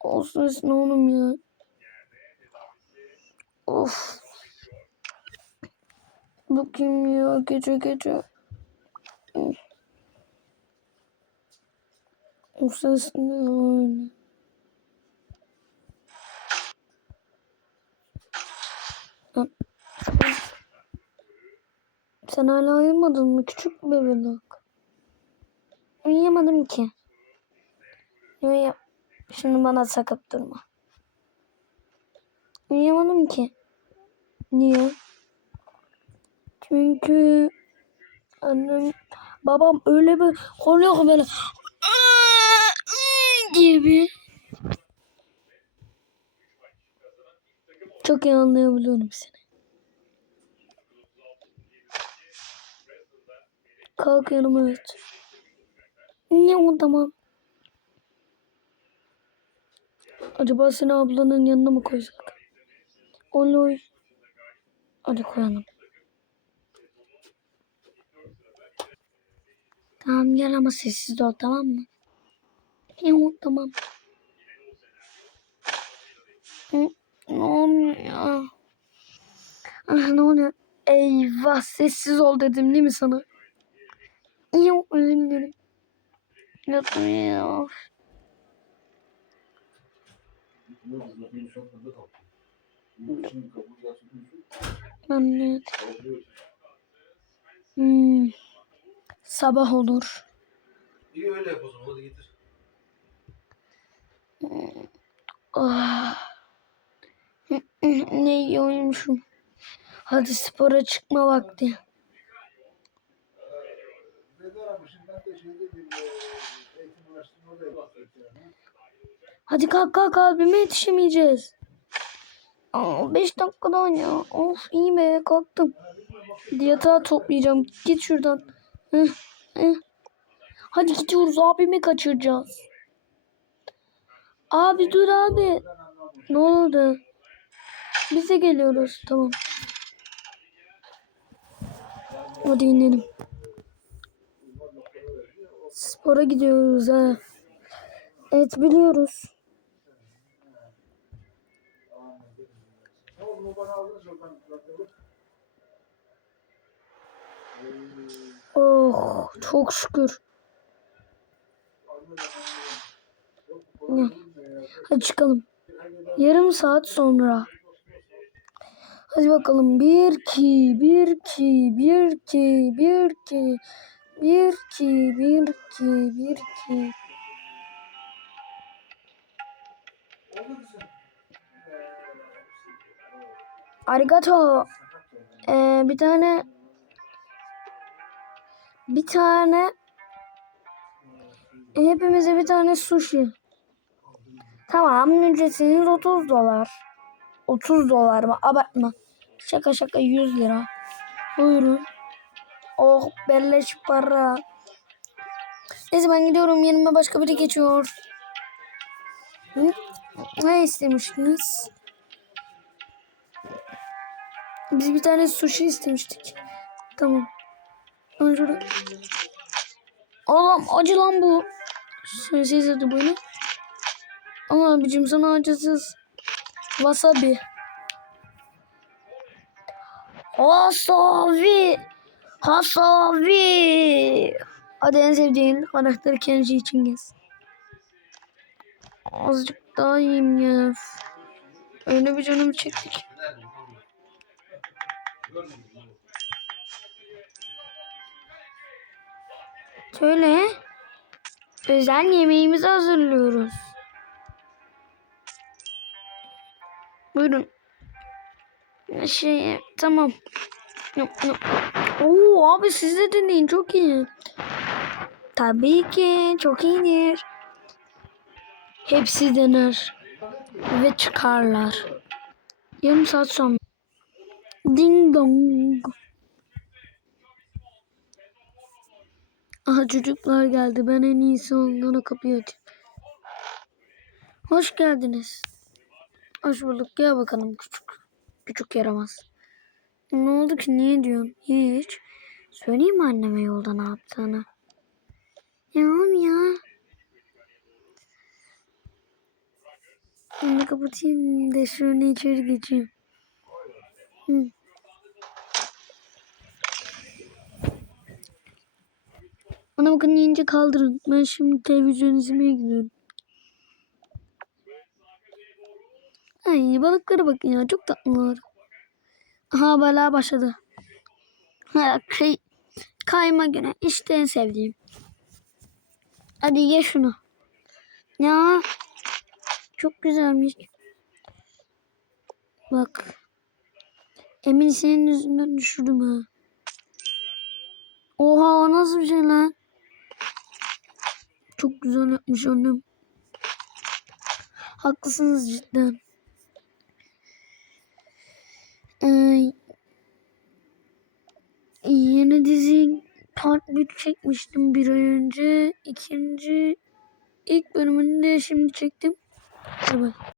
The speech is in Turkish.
Olsun etsin oğlum ya. Of. Bakayım ya gece gece. O ses ne yani? Lan. Sen hala uyumadın mı küçük bebek? Uyuyamadım ki. Uyuyam. Şimdi bana sakıp durma. Uyuyamadım ki. Niye? Çünkü annem babam öyle bir horluyor ki böyle gibi. Çok iyi anlayabiliyorum seni. Kalk yanıma yat. Ne o tamam. Acaba seni ablanın yanına mı koysak? Olur. Hadi koyalım. Tamam gel ama sessiz ol tamam mı? Yok tamam. Hı, ne oluyor ya? Ah, ne oluyor? Eyvah sessiz ol dedim değil mi sana? Yok özür dilerim. Yatmıyor. Ben de Hmm. Sabah olur. İyi öyle yap o zaman hadi getir. Ah. ne iyi uyumuşum. Hadi spora çıkma vakti. Hadi kalk kalk abime yetişemeyeceğiz. Aa, beş dakikadan ya. Of iyi be kalktım. Diyatağı toplayacağım. Git şuradan. Heh, heh. Hadi gidiyoruz abimi kaçıracağız. Abi dur abi. Ne oldu? Biz de geliyoruz. Tamam. Hadi inelim. Spora gidiyoruz ha. Evet biliyoruz. Oh çok şükür. Hadi çıkalım. Yarım saat sonra. Hadi bakalım. Bir iki, bir iki, bir iki, bir iki, bir iki, bir iki, bir iki. Arigato. Ee, bir tane bir tane hepimize bir tane sushi. Tamam ücretiniz 30 dolar. 30 dolar mı? Abartma. Şaka şaka 100 lira. Buyurun. Oh belleş para. Neyse ben gidiyorum yanıma başka biri geçiyor. Hı? Ne istemiştiniz? Biz bir tane sushi istemiştik. Tamam. Önce Allah'ım acı lan bu. Sensiz hadi böyle. Ama abicim sana acısız. Wasabi. Wasabi. Wasabi. Hadi en sevdiğin karakteri Kenji için gez. Azıcık daha yiyeyim ya. Öyle bir canım çektik. Şöyle özel yemeğimizi hazırlıyoruz. Buyurun. Şey tamam. Oo abi siz de deneyin çok iyi. Tabii ki çok iyidir. Hepsi dener ve çıkarlar. Yarım saat sonra. Ding dong. Aha çocuklar geldi. Ben en iyisi onlara kapıyı açayım. Hoş geldiniz. Hoş bulduk. Gel bakalım küçük. Küçük yaramaz. Ne oldu ki? Niye diyorsun? Hiç. Söyleyeyim mi anneme yolda ne yaptığını? Ya oğlum ya. Onu kapatayım da şöyle içeri geçeyim. Hı. Bana bakın yiyince kaldırın. Ben şimdi televizyon izlemeye gidiyorum. Ay balıklara bakın ya çok tatlılar. Aha balığa başladı. Ha, kay, kayma güne işte en sevdiğim. Hadi ye şunu. Ya çok güzelmiş. Bak. Emin senin yüzünden düşürdüm ha. Oha o nasıl bir şey lan? Çok güzel yapmış annem. Haklısınız cidden. Ee, yeni dizi part 1 çekmiştim bir ay önce. İkinci ilk bölümünü de şimdi çektim. Bak.